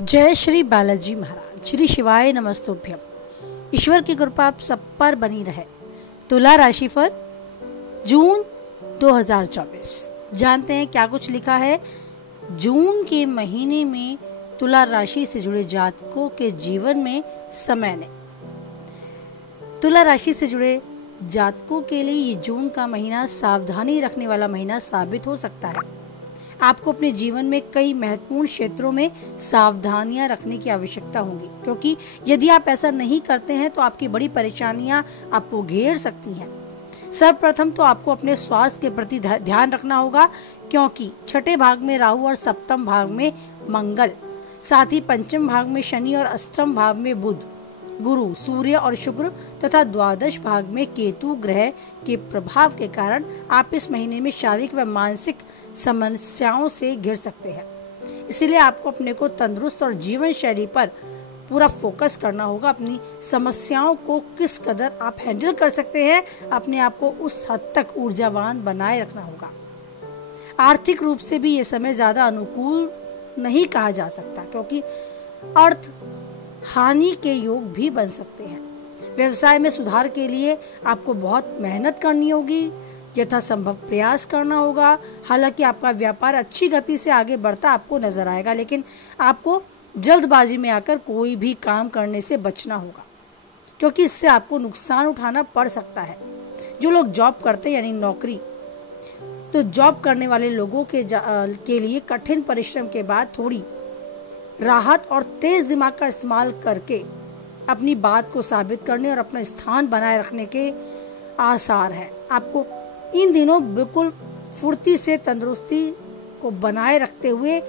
जय श्री बालाजी महाराज। श्री शिवाय नमस्तुभ्यम। ईश्वर की कृपा आप सब पर बनी रहे। तुला राशिफल जून 2024। जानते हैं क्या कुछ लिखा है। जून के महीने में तुला राशि से जुड़े जातकों के जीवन में समय ने तुला राशि से जुड़े जातकों के लिए ये जून का महीना सावधानी रखने वाला महीना साबित हो सकता है। आपको अपने जीवन में कई महत्वपूर्ण क्षेत्रों में सावधानियां रखने की आवश्यकता होगी, क्योंकि यदि आप ऐसा नहीं करते हैं तो आपकी बड़ी परेशानियां आपको घेर सकती हैं। सर्वप्रथम तो आपको अपने स्वास्थ्य के प्रति ध्यान रखना होगा, क्योंकि छठे भाग में राहु और सप्तम भाग में मंगल, साथ ही पंचम भाग में शनि और अष्टम भाग में बुध, गुरु, सूर्य और शुक्र तथा द्वादश भाग में केतु ग्रह के प्रभाव के कारण आप इस महीने में शारीरिक व मानसिक समस्याओं से घिर सकते हैं। इसलिए आपको अपने को तंदुरुस्त और जीवन शैली पर पूरा फोकस करना होगा। अपनी समस्याओं को किस कदर आप हैंडल कर सकते हैं, अपने आप को उस हद तक ऊर्जावान बनाए रखना होगा। आर्थिक रूप से भी ये समय ज्यादा अनुकूल नहीं कहा जा सकता, क्योंकि अर्थ हानि के योग भी बन सकते हैं। व्यवसाय में सुधार के लिए आपको बहुत मेहनत करनी होगी, यथासंभव प्रयास करना होगा। हालांकि आपका व्यापार अच्छी गति से आगे बढ़ता आपको नजर आएगा, लेकिन आपको जल्दबाजी में आकर कोई भी काम करने से बचना होगा, क्योंकि इससे आपको नुकसान उठाना पड़ सकता है। जो लोग जॉब करते हैं यानी नौकरी, तो जॉब करने वाले लोगों के लिए कठिन परिश्रम के बाद थोड़ी राहत और तेज दिमाग का इस्तेमाल करके अपनी बात को साबित करने और अपना स्थान बनाए रखने के आसार हैं। आपको इन दिनों बिल्कुल फुर्ती से तंदुरुस्ती को बनाए रखते हुए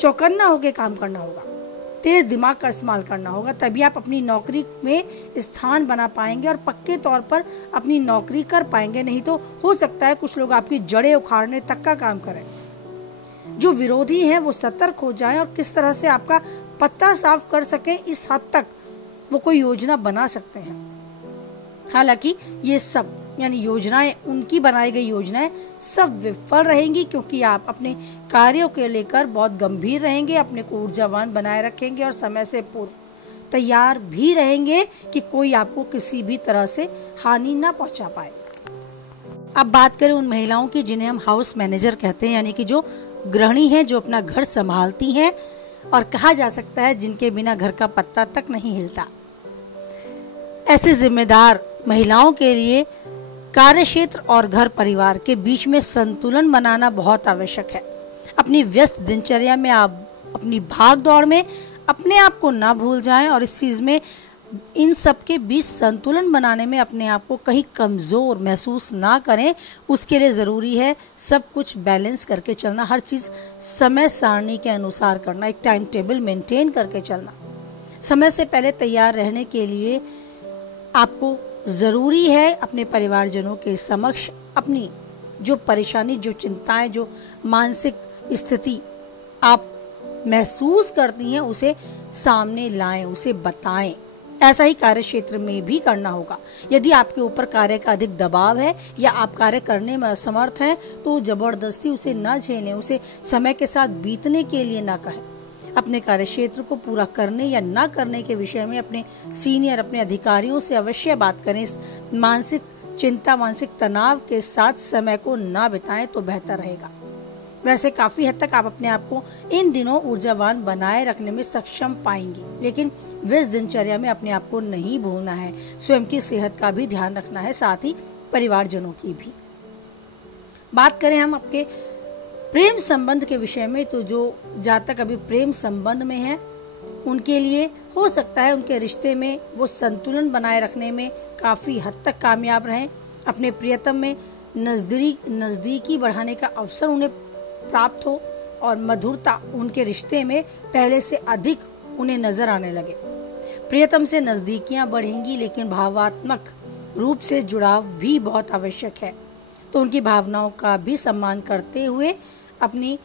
चौकन्ना होकर काम करना होगा, तेज दिमाग का इस्तेमाल करना होगा, तभी आप अपनी नौकरी में स्थान बना पाएंगे और पक्के तौर पर अपनी नौकरी कर पाएंगे। नहीं तो हो सकता है कुछ लोग आपकी जड़ें उखाड़ने तक का काम करें। जो विरोधी हैं वो सतर्क हो जाएं और किस तरह से आपका पत्ता साफ कर सकें, इस हद तक वो कोई योजना बना सकते हैं। हालांकि ये सब यानी योजनाएं, उनकी बनाई गई योजनाएं सब विफल रहेंगी, क्योंकि आप अपने कार्यों के लेकर बहुत गंभीर रहेंगे, अपने को ऊर्जावान बनाए रखेंगे और समय से पूर्व तैयार भी रहेंगे कि कोई आपको किसी भी तरह से हानि ना पहुंचा पाए। अब बात करें उन महिलाओं की जिन्हें हम हाउस मैनेजर कहते हैं, यानी कि जो गृहिणी हैं, जो अपना घर संभालती हैं और कहा जा सकता है जिनके बिना घर का पत्ता तक नहीं हिलता। ऐसे जिम्मेदार महिलाओं के लिए कार्यक्षेत्र और घर परिवार के बीच में संतुलन बनाना बहुत आवश्यक है। अपनी व्यस्त दिनचर्या में आप अपनी भाग दौड़ में अपने आप को ना भूल जाएं और इस चीज में, इन सब के बीच संतुलन बनाने में अपने आप को कहीं कमजोर महसूस ना करें। उसके लिए जरूरी है सब कुछ बैलेंस करके चलना, हर चीज समय सारणी के अनुसार करना, एक टाइम टेबल मेंटेन करके चलना। समय से पहले तैयार रहने के लिए आपको जरूरी है अपने परिवारजनों के समक्ष अपनी जो परेशानी, जो चिंताएं, जो मानसिक स्थिति आप महसूस करती हैं उसे सामने लाएं, उसे बताएं। ऐसा ही कार्य क्षेत्र में भी करना होगा। यदि आपके ऊपर कार्य का अधिक दबाव है या आप कार्य करने में असमर्थ हैं, तो जबरदस्ती उसे न झेलें, उसे समय के साथ बीतने के लिए ना कहें। अपने कार्य क्षेत्र को पूरा करने या न करने के विषय में अपने सीनियर, अपने अधिकारियों से अवश्य बात करें। इस मानसिक चिंता, मानसिक तनाव के साथ समय को ना बिताएं तो बेहतर रहेगा। वैसे काफी हद तक आप अपने आप को इन दिनों ऊर्जावान बनाए रखने में सक्षम पाएंगी, लेकिन व्यस्त दिनचर्या में अपने आप को नहीं भूलना है। स्वयं की सेहत का भी ध्यान रखना है, साथ ही परिवारजनों की भी। बात करें हम आपके प्रेम संबंध के विषय में, तो जो जातक अभी प्रेम संबंध में है उनके लिए हो सकता है उनके रिश्ते में वो संतुलन बनाए रखने में काफी हद तक कामयाब रहें। अपने प्रियतम में नजदीकी बढ़ाने का अवसर उन्हें प्राप्त हो और मधुरता उनके रिश्ते में पहले से अधिक उन्हें नजर आने लगे। प्रियतम से नजदीकियां बढ़ेंगी, लेकिन भावात्मक रूप से जुड़ाव भी बहुत आवश्यक है, तो उनकी भावनाओं का भी सम्मान करते हुए अपनी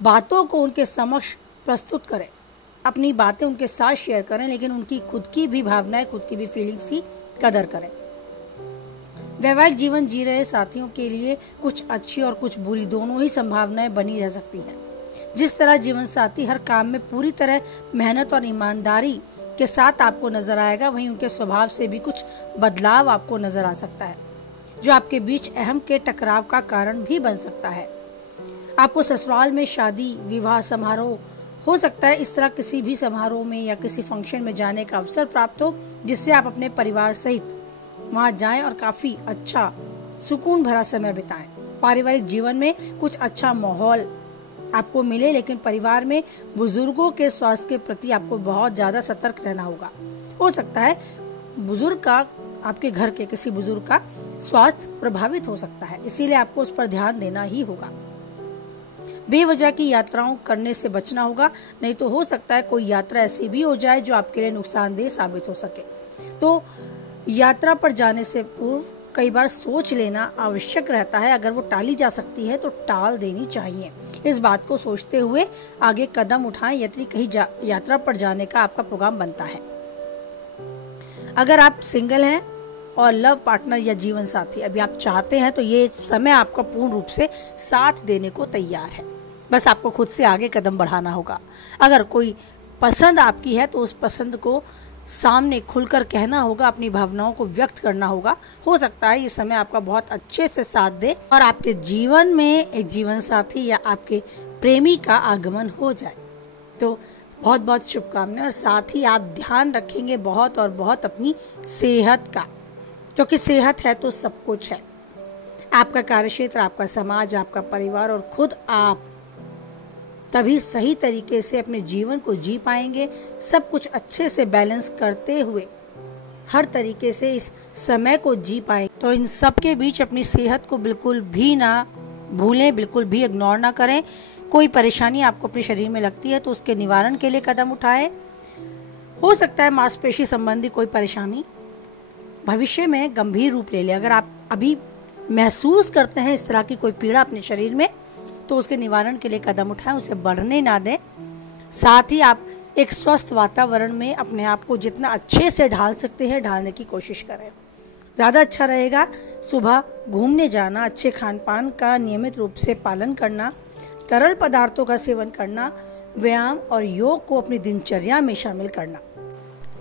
बातों को उनके समक्ष प्रस्तुत करें। अपनी बातें उनके साथ शेयर करें, लेकिन उनकी खुद की भी भावनाएं, खुद की भी फीलिंग्स की कदर करें। वैवाहिक जीवन जी रहे साथियों के लिए कुछ अच्छी और कुछ बुरी दोनों ही संभावनाएं बनी रह सकती हैं। जिस तरह जीवन साथी हर काम में पूरी तरह मेहनत और ईमानदारी के साथ आपको नजर आएगा, वहीं उनके स्वभाव से भी कुछ बदलाव आपको नजर आ सकता है, जो आपके बीच अहम के टकराव का कारण भी बन सकता है। आपको ससुराल में शादी विवाह समारोह हो सकता है, इस तरह किसी भी समारोह में या किसी फंक्शन में जाने का अवसर प्राप्त हो, जिससे आप अपने परिवार सहित वहां जाएं और काफी अच्छा सुकून भरा समय बिताएं। पारिवारिक जीवन में कुछ अच्छा माहौल आपको मिले, लेकिन परिवार में बुजुर्गों के स्वास्थ्य के प्रति आपको बहुत ज्यादा सतर्क रहना होगा। हो सकता है बुजुर्ग का, आपके घर के किसी बुजुर्ग का स्वास्थ्य प्रभावित हो सकता है, इसीलिए आपको उस पर ध्यान देना ही होगा। बेवजह की यात्राओं करने से बचना होगा, नहीं तो हो सकता है कोई यात्रा ऐसी भी हो जाए जो आपके लिए नुकसानदेह साबित हो सके। तो यात्रा पर जाने से पूर्व कई बार सोच लेना आवश्यक रहता है। अगर वो टाली जा सकती है तो टाल देनी चाहिए। इस बात को सोचते हुए आगे कदम उठाएं यदि कहीं यात्रा पर जाने का आपका प्रोग्राम बनता है। अगर आप सिंगल हैं और लव पार्टनर या जीवन साथी अभी आप चाहते हैं, तो ये समय आपका पूर्ण रूप से साथ देने को तैयार है। बस आपको खुद से आगे कदम बढ़ाना होगा। अगर कोई पसंद आपकी है तो उस पसंद को सामने खुलकर कहना होगा, अपनी भावनाओं को व्यक्त करना होगा। हो सकता है ये समय आपका बहुत अच्छे से साथ दे और आपके जीवन में एक जीवन साथी या आपके प्रेमी का आगमन हो जाए। तो बहुत बहुत शुभकामनाएं, और साथ ही आप ध्यान रखेंगे बहुत और बहुत अपनी सेहत का, क्योंकि सेहत है तो सब कुछ है। आपका कार्यक्षेत्र, आपका समाज, आपका परिवार और खुद आप तभी सही तरीके से अपने जीवन को जी पाएंगे। सब कुछ अच्छे से बैलेंस करते हुए हर तरीके से इस समय को जी पाएंगे। तो इन सब के बीच अपनी सेहत को बिल्कुल भी ना भूलें, बिल्कुल भी इग्नोर ना करें। कोई परेशानी आपको अपने शरीर में लगती है तो उसके निवारण के लिए कदम उठाएं। हो सकता है मांसपेशी संबंधी कोई परेशानी भविष्य में गंभीर रूप ले ले। अगर आप अभी महसूस करते हैं इस तरह की कोई पीड़ा अपने शरीर में, तो उसके निवारण के लिए कदम उठाएं, उसे बढ़ने ना दें। साथ ही आप एक स्वस्थ वातावरण में अपने आप को जितना अच्छे से ढाल सकते हैं ढालने की कोशिश करें। ज़्यादा अच्छा रहेगा सुबह घूमने जाना, अच्छे खान पान का नियमित रूप से पालन करना, तरल पदार्थों का सेवन करना, व्यायाम और योग को अपनी दिनचर्या में शामिल करना।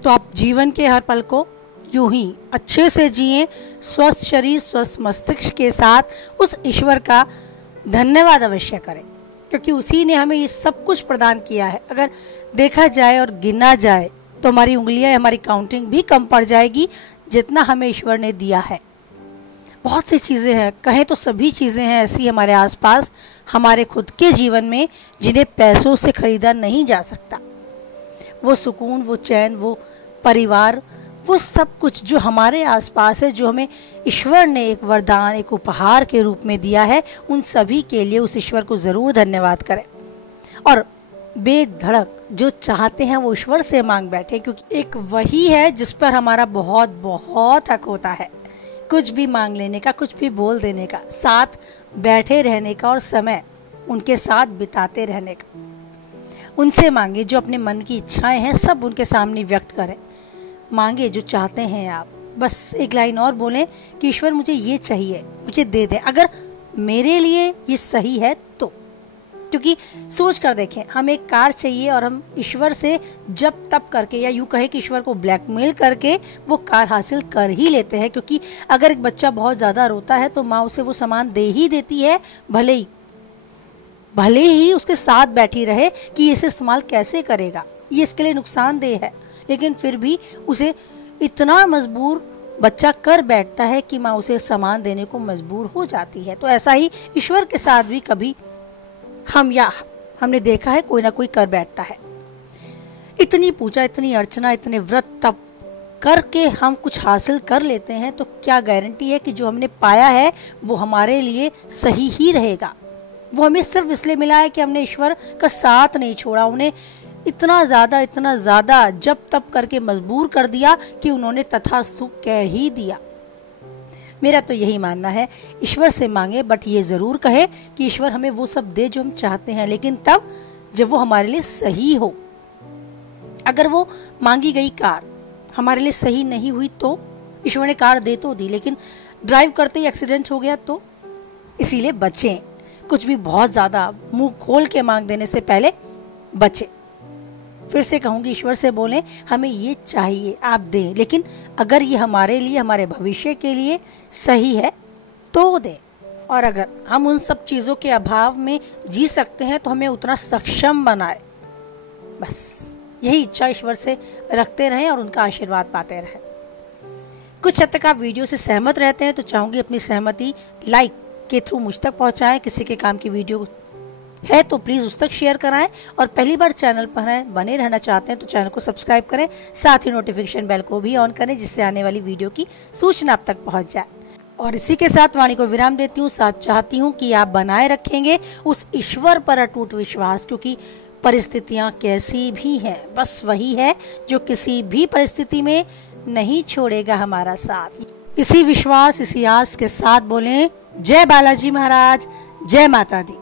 तो आप जीवन के हर पल को यूं ही अच्छे से जिएं, स्वस्थ शरीर स्वस्थ मस्तिष्क के साथ उस ईश्वर का धन्यवाद अवश्य करें, क्योंकि उसी ने हमें ये सब कुछ प्रदान किया है। अगर देखा जाए और गिना जाए तो हमारी उंगलियां, हमारी काउंटिंग भी कम पड़ जाएगी जितना हमें ईश्वर ने दिया है। बहुत सी चीज़ें हैं, कहें तो सभी चीज़ें हैं ऐसी हमारे आसपास, हमारे खुद के जीवन में, जिन्हें पैसों से खरीदा नहीं जा सकता। वो सुकून, वो चैन, वो परिवार, वो सब कुछ जो हमारे आसपास है, जो हमें ईश्वर ने एक वरदान, एक उपहार के रूप में दिया है, उन सभी के लिए उस ईश्वर को ज़रूर धन्यवाद करें। और बेधड़क जो चाहते हैं वो ईश्वर से मांग बैठे, क्योंकि एक वही है जिस पर हमारा बहुत बहुत हक होता है, कुछ भी मांग लेने का, कुछ भी बोल देने का, साथ बैठे रहने का और समय उनके साथ बिताते रहने का। उनसे मांगे जो अपने मन की इच्छाएं हैं सब उनके सामने व्यक्त करें। मांगे जो चाहते हैं आप, बस एक लाइन और बोलें कि ईश्वर मुझे ये चाहिए, मुझे दे दे, अगर मेरे लिए ये सही है तो। क्योंकि सोच कर देखें, हम एक कार चाहिए और हम ईश्वर से जब तब करके, या यूँ कहे कि ईश्वर को ब्लैकमेल करके वो कार हासिल कर ही लेते हैं। क्योंकि अगर एक बच्चा बहुत ज़्यादा रोता है तो माँ उसे वो सामान दे ही देती है, भले ही उसके साथ बैठी रहे कि इसे इस्तेमाल कैसे करेगा, ये इसके लिए नुकसानदेह है, लेकिन फिर भी उसे इतना मजबूर बच्चा कर बैठता है कि माँ उसे सामान देने को मजबूर हो जाती है। तो ऐसा ही ईश्वर के साथ भी कभी हमने देखा है कोई ना कोई कर बैठता है। इतनी पूजा, इतनी अर्चना, इतने व्रत तप करके हम कुछ हासिल कर लेते हैं, तो क्या गारंटी है कि जो हमने पाया है वो हमारे लिए सही ही रहेगा। वो हमें सिर्फ इसलिए मिला है कि हमने ईश्वर का साथ नहीं छोड़ा, उन्हें इतना ज़्यादा जब तब करके मजबूर कर दिया कि उन्होंने तथास्तु कह ही दिया। मेरा तो यही मानना है, ईश्वर से मांगे, बट ये ज़रूर कहे कि ईश्वर हमें वो सब दे जो हम चाहते हैं, लेकिन तब जब वो हमारे लिए सही हो। अगर वो मांगी गई कार हमारे लिए सही नहीं हुई तो ईश्वर ने कार दे तो दी, लेकिन ड्राइव करते ही एक्सीडेंट हो गया तो, इसीलिए बचें। कुछ भी बहुत ज़्यादा मुंह खोल के मांग देने से पहले बचे। फिर से कहूँगी, ईश्वर से बोलें हमें ये चाहिए, आप दें, लेकिन अगर ये हमारे लिए, हमारे भविष्य के लिए सही है तो दें। और अगर हम उन सब चीज़ों के अभाव में जी सकते हैं तो हमें उतना सक्षम बनाए। बस यही इच्छा ईश्वर से रखते रहें और उनका आशीर्वाद पाते रहें। कुछ हद तक आप वीडियो से सहमत रहते हैं तो चाहूँगी अपनी सहमति लाइक के थ्रू मुझ तक पहुँचाएँ। किसी के काम की वीडियो है तो प्लीज़ उस तक शेयर कराएं, और पहली बार चैनल पर हैं, बने रहना चाहते हैं तो चैनल को सब्सक्राइब करें, साथ ही नोटिफिकेशन बेल को भी ऑन करें जिससे आने वाली वीडियो की सूचना आप तक पहुंच जाए। और इसी के साथ वाणी को विराम देती हूँ। साथ चाहती हूँ कि आप बनाए रखेंगे उस ईश्वर पर अटूट विश्वास, क्योंकि परिस्थितियाँ कैसी भी हैं बस वही है जो किसी भी परिस्थिति में नहीं छोड़ेगा हमारा साथ। इसी विश्वास, इसी आस के साथ बोलें जय बालाजी महाराज, जय माता दी।